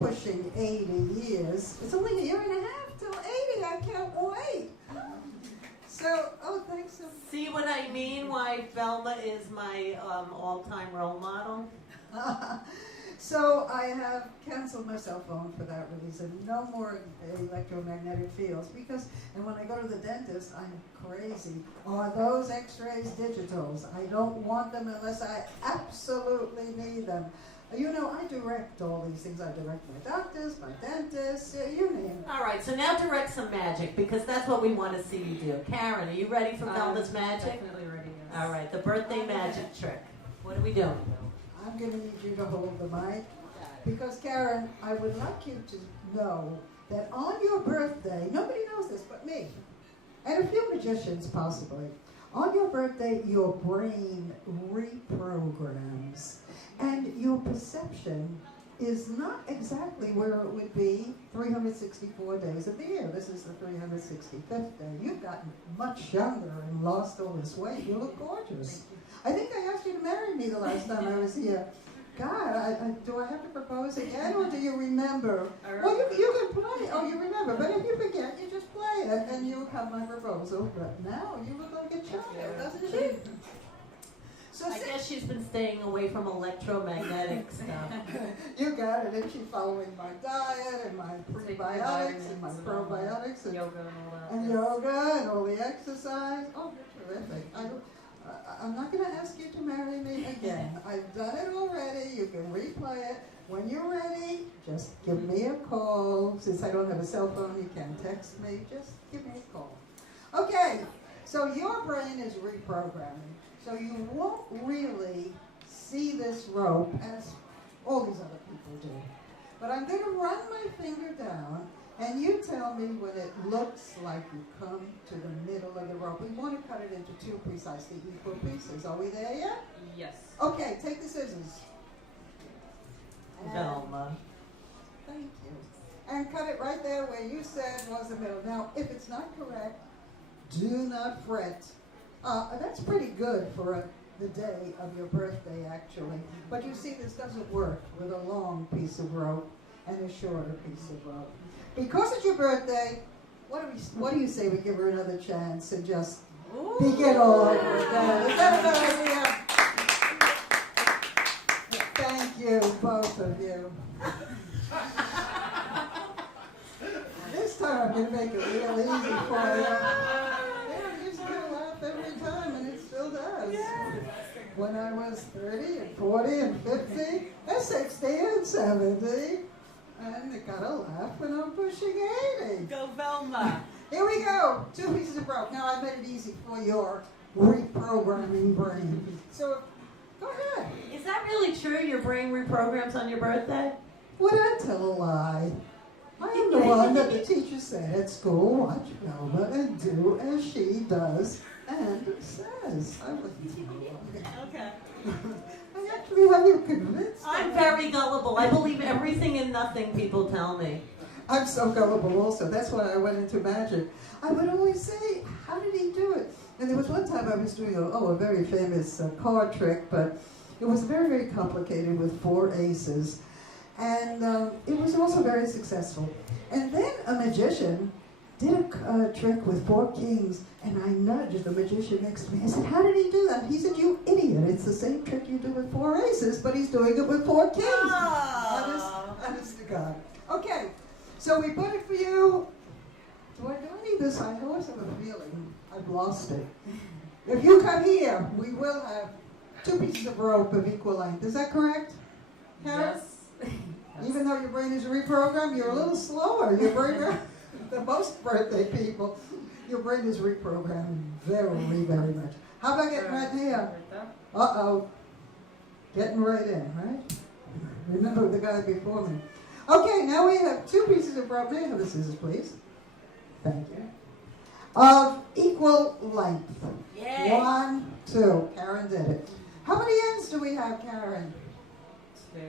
pushing 80 years. It's only a year and a half till 80. I can't wait. So, oh, thanks. See what I mean? Why Velma is my all-time role model? So I have canceled my cell phone for that reason. No more electromagnetic fields and when I go to the dentist, I'm crazy. Are those x-rays digitals? I don't want them unless I absolutely need them. You know, I direct all these things. I direct my doctors, my dentists, you name it. All right, so now direct some magic, because that's what we want to see you do. Karen, are you ready for Velma's magic? Definitely ready, yes. All right, the birthday magic trick. What are we doing? I'm going to need you to hold the mic. Because, Karen, I would like you to know that on your birthday, nobody knows this but me, and a few magicians possibly, on your birthday, your brain reprograms. And your perception is not exactly where it would be 364 days of the year. This is the 365th day. You've gotten much younger and lost all this weight. You look gorgeous. I think I asked you to marry me the last time I was here. God, do I have to propose again, or do you remember? Well, you can play. Oh, you remember. But if you forget, you just play it, and you have my proposal. But now you look like a child, doesn't she? So I guess she's been staying away from electromagnetic stuff. You got it. And she's following my diet and my prebiotics and my probiotics and yoga and all that. And yoga and all the exercise. Oh, terrific. I'm not going to ask you to marry me again. I've done it already. You can replay it. When you're ready, just give me a call. Since I don't have a cell phone, you can text me. Just give me a call. Okay, so your brain is reprogramming. So you won't really see this rope as all these other people do. But I'm going to run my finger down, and you tell me when it looks like you come to the middle of the rope. We want to cut it into two precisely equal pieces. Are we there yet? Yes. Okay, take the scissors. Velma. Thank you. And cut it right there where you said was the middle. Now, if it's not correct, do not fret. That's pretty good for the day of your birthday, actually. But you see, this doesn't work with a long piece of rope and a shorter piece of rope. Because it's your birthday, what do you say we give her another chance and just begin all over again? Is that a good idea? Thank you, both of you. This time I'm going to make it real easy for you. Yeah, you still laugh every time, and it still does. When I was 30 and 40 and 50 and 60 and 70, and they got a laugh when I'm pushing 80. Go Velma. Here we go. Two pieces of rope. Now I've made it easy for your reprogramming brain. So, go ahead. Is that really true? Your brain reprograms on your birthday? Would I tell a lie? I am the one that the teacher said at school, watch Velma and do as she does and says. I wasn't tell a lie. Okay. I actually have you convinced. I'm very gullible. I believe everything and nothing people tell me. I'm so gullible also. That's why I went into magic. I would always say, how did he do it? And there was one time I was doing a very famous card trick, but it was very, very complicated with 4 aces. And it was also very successful. And then a magician did a trick with 4 kings, and I nudged the magician next to me. I said, how did he do that? He said, you idiot. It's the same trick you do with 4 aces, but he's doing it with 4 kings. Honest to God. Okay, so we put it for you. Do I need this? I always have a feeling I've lost it. If you come here, we will have 2 pieces of rope of equal length. Is that correct, Karen? Yes. Even though your brain is reprogrammed, you're a little slower. Your brain, the most birthday people, your brain is reprogrammed very, very much. How about getting right here? Uh-oh. Getting right in, right? Remember the guy before me. Okay, now we have 2 pieces of rope. May I have the scissors, please? Thank you. Of equal length. Yay. 1, 2. Karen did it. How many ends do we have, Karen? 2.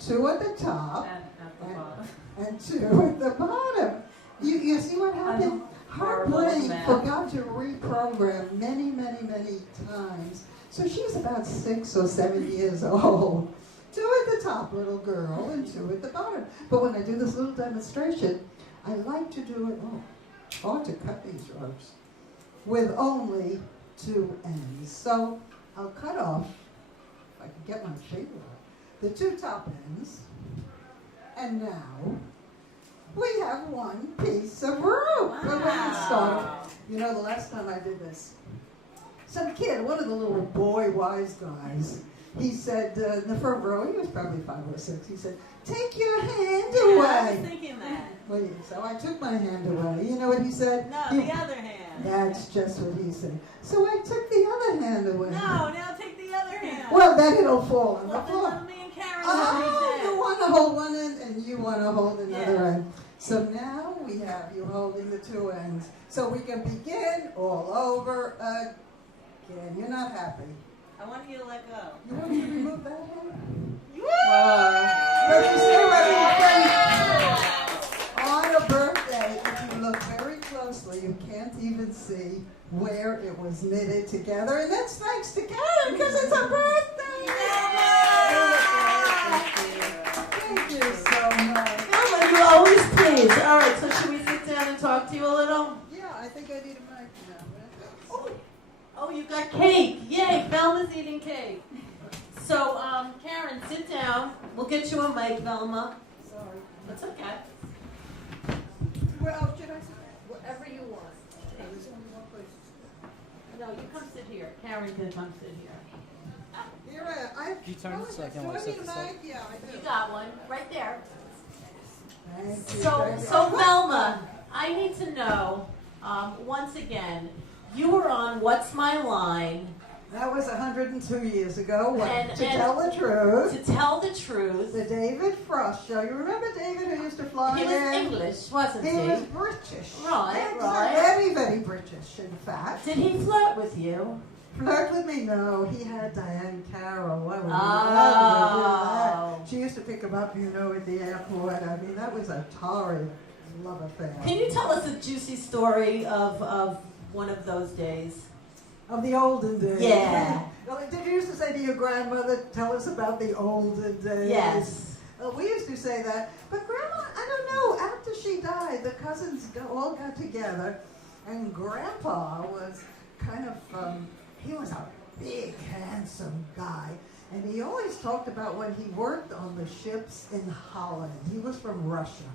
2 at the top. And at the bottom. And 2 at the bottom. You see what happened? Her brain forgot to reprogram many, many, many times. So she was about 6 or 7 years old. 2 at the top, little girl, and 2 at the bottom. But when I do this little demonstration, I like to do it, hard to cut these ropes, with only 2 ends. So I'll cut off, if I can get my finger out, the 2 top ends, and now we have 1 piece of rope. Wow. But when it started, you know, the last time I did this, some kid, one of the little boy wise guys, he said, in the front row, he was probably 5 or 6, he said, "Take your hand I was away." thinking that. Well, yeah, so I took my hand away. You know what he said? No, He- the other hand. That's just what he said. So I took the other hand away. No, now take the other hand. Well, then it'll fall on Well, the then floor. let me and Karen Oh, do you want to hold one end and you want to hold another Yeah. end. So now we have you holding the 2 ends. So we can begin all over again. You're not happy. I want you to let go. You want me to remove that hand? Wow. But you see what he on a birthday, if you look very closely, you can't even see where it was knitted together. And that's thanks to Karen, because it's her birthday. Thank you so much. Velma, you're always pleased. All right, so should we sit down and talk to you a little? Yeah, I think I need a mic now. Oh, you got cake. Yay, Velma's eating cake. So, Karen, sit down. We'll get you a mic, Velma. Sorry. That's okay. Where else should I sit? Wherever you want. There's only one place. No, you come sit here. Karen can come sit here. Here I am. You turn it so I can watch Do I need it a for a mic? Yeah, I do. You got one right there. Thank you. So, thank you. so Velma, I need to know, once again, you were on What's My Line That was 102 years ago. And- to and- tell the truth, to tell the truth. the David Frost show. You remember David who used to fly He was there? English, wasn't He he? was British. Right, right. Very, very British, in fact. Did he flirt with you? Flirt with me? No, he had Diane Carroll. Why would he Oh. do that? She used to pick him up, you know, in the airport. I mean, that was a torrid love affair. Can you tell us a juicy story of one of those days? Of the olden days. Yeah. Did you used to say to your grandmother, tell us about the olden days? Yes. We used to say that. But Grandma, I don't know, after she died, the cousins all got together, and Grandpa was kind of, he was a big, handsome guy. And he always talked about when he worked on the ships in Holland. He was from Russia.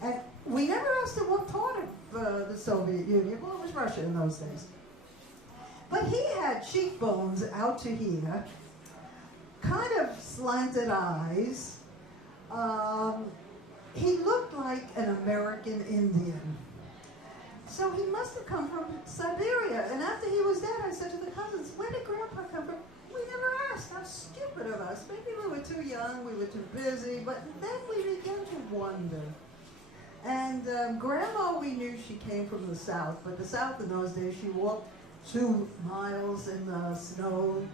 And we never asked him what part of the Soviet Union. Well, it was Russia in those days. But he had cheekbones out to here, kind of slanted eyes. He looked like an American Indian. So he must have come from Siberia. And after he was dead, I said to the cousins, where did Grandpa come from? We never asked. How stupid of us. Maybe we were too young, we were too busy. But then we began to wonder. And Grandma, we knew she came from the South. But the South in those days, she walked 2 miles in the snow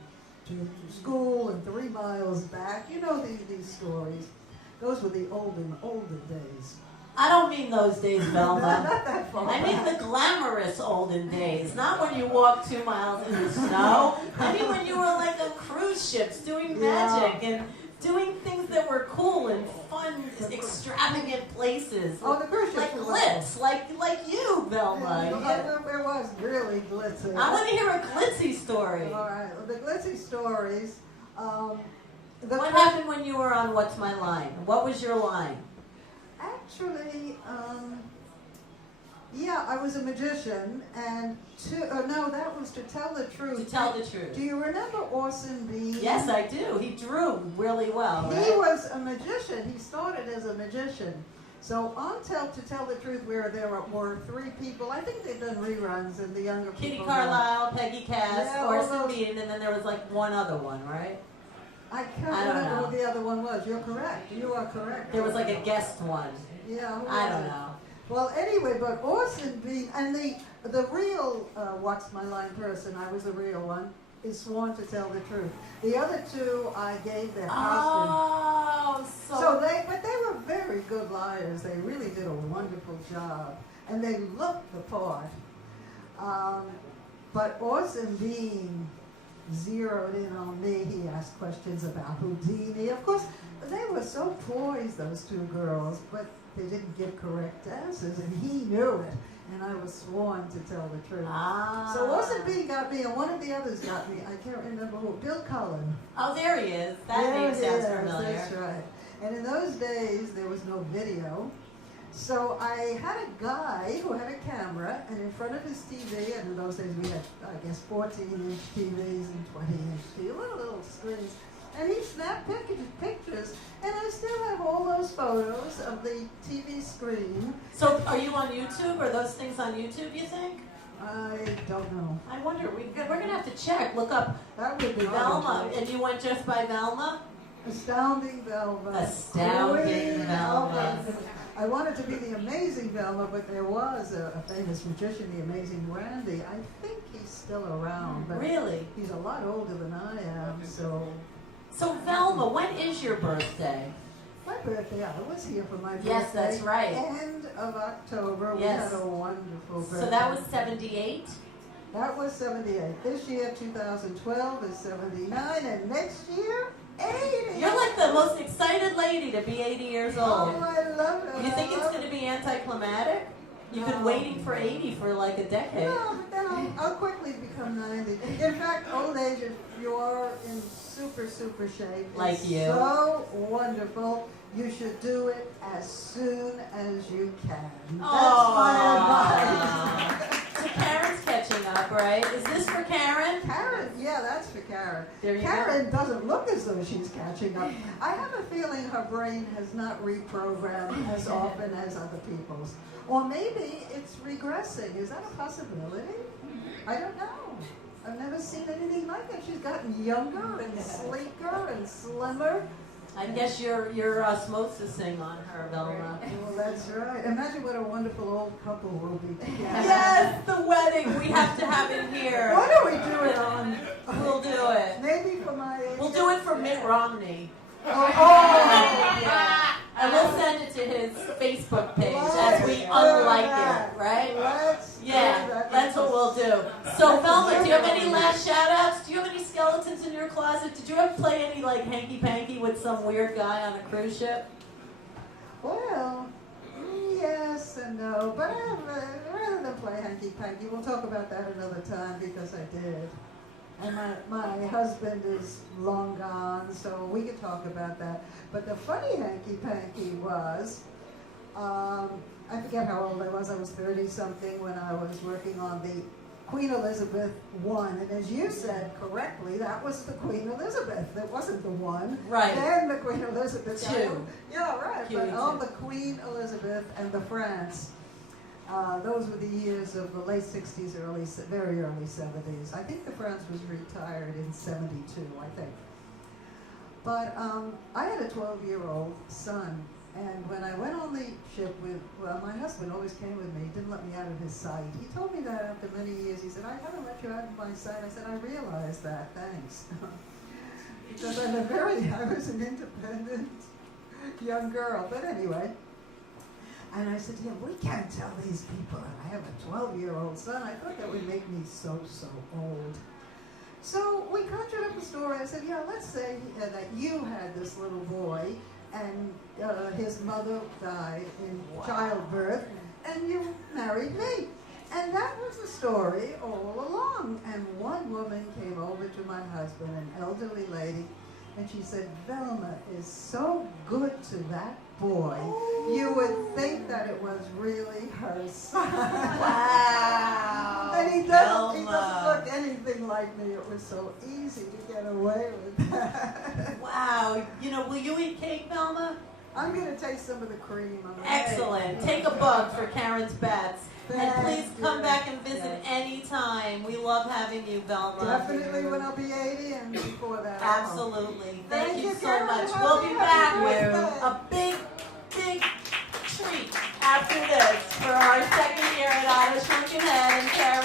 to school and 3 miles back. You know these stories. Those were the olden days. I don't mean those days, Velma. Not that far I mean back. the glamorous olden days, not when you walked 2 miles in the snow. I mean when you were like on cruise ships doing magic and doing things that were cool and fun, extravagant places. Oh, the cruise like ships were glitz, like you, Velma. Yeah, it was really glitzy. I want to hear a glitzy story. All right, well, the glitzy stories. What happened when you were on What's My Line? What was your line? Actually, yeah, I was a magician, and no, that was to tell the truth. To tell the truth. Do you remember Orson Bean? Yes, I do. He drew really well, He right? was a magician. He started as a magician. So on To Tell the Truth, where there were 3 people, I think they've done reruns, and the younger Kitty people. Carlisle, Peggy Cass, Yeah, Orson all those- Bean, and then there was like one other one, right? I can't I don't remember know. what the other one was. You're correct. You are correct. There was like a guest one. Yeah. who I was don't it? know. Well, anyway, but Orson Bean, and the real What's My Line person, I was the real one, is sworn to tell the truth. The other 2, I gave their costume. Oh, But they were very good liars. They really did a wonderful job, and they looked the part. But Orson Bean, zeroed in on me. He asked questions about Houdini. Of course, they were so poised, those two girls, but they didn't give correct answers, and he knew it. And I was sworn to tell the truth. So wasn't B got me, and one of the others got me. I can't remember who. Bill Cullen. Oh, there he is. That name sounds familiar. That's right. And in those days, there was no video. So I had a guy who had a camera, and in front of his TV, and in those days we had, I guess, 14-inch TVs and 20-inch TVs, little screens. And he snapped pictures, and I still have all those photos of the TV screen. So are you on YouTube? Are those things on YouTube, you think? I don't know. I wonder. We're going to have to check. Look up That would be Velma. And you went just by Velma? Astounding Velma. Astounding Velma. I wanted to be the amazing Velma, but there was a famous magician, the amazing Randy. I think he's still around. But Really? he's a lot older than I am, so... So Velma, when is your birthday? My birthday, I was here for my birthday. Yes, that's right. End of October. Yes. We had a wonderful birthday. So that was 78? That was 78. This year, 2012, is 79, and next year, 80. You're like the most excited lady to be 80 years old. Oh, I love it. You think it's going to be anticlimactic? You've been waiting for 80 for like a decade. No, but then I'll quickly become 90. In fact, old age, if you are in super shape, Like is you. so wonderful. You should do it as soon as you can. That's Aww. my advice. So Karen's catching up, right? Is this for Karen? Karen, yeah, that's for Karen. There you Karen doesn't look as though she's catching up. I have a feeling her brain has not reprogrammed as often as other people's. Or maybe it's regressing. Is that a possibility? I don't know. I've never seen anything like that. She's gotten younger and sleeker and slimmer. I guess you're osmosising on her, Velma. Well, that's right. Imagine what a wonderful old couple will be together. Yes, the wedding. We have to have it here. What do we do it on? We'll do it. Maybe for my age. We'll do it for Mitt Romney. Oh. Yeah. And we'll send it to his Facebook page as we Let's unlike do that. it, right? Let's do Yeah, that. that's what we'll do. So Velma, do you have any last shout-outs? Do you have any skeletons in your closet? Did you ever play any like hanky-panky with some weird guy on a cruise ship? Well, yes and no, but rather than play hanky-panky, we'll talk about that another time because I did. And my husband is long gone, so we could talk about that. But the funny hanky-panky was, I forget how old I was 30-something when I was working on the Queen Elizabeth I. And as you said correctly, that was the Queen Elizabeth. That wasn't the one. Right. Then the Queen Elizabeth II. Yeah, right. Q But II. on the Queen Elizabeth and the France. Those were the years of the late 60s, very early 70s. I think the France was retired in 72, I think. But I had a 12-year-old son, and when I went on the ship with, well, my husband always came with me, didn't let me out of his sight. He told me that after many years. He said, I haven't let you out of my sight. I said, I realize that, thanks. Because I was an independent young girl. But anyway. And I said to him, we can't tell these people that I have a 12-year-old son. I thought that would make me so old. So we conjured up a story. I said, yeah, let's say that you had this little boy and his mother died in childbirth and you married me. And that was the story all along. And one woman came over to my husband, an elderly lady, and she said, Velma is so good to that boy. You would think that it was really her son. Wow. And he doesn't look anything like me. It was so easy to get away with that. Wow. You know, will you eat cake, Velma? I'm going to taste some of the cream on the Excellent. Take a bug for Karen's bets. And please Thank come you. back and visit anytime. We love having you, Velma. Definitely when I'll be 80 and before that. Absolutely. Thank Thank you you, so Karen. much. Happy We'll be back birthday. with a big treat after this for our second year at Honest Shrunken Head and Karen.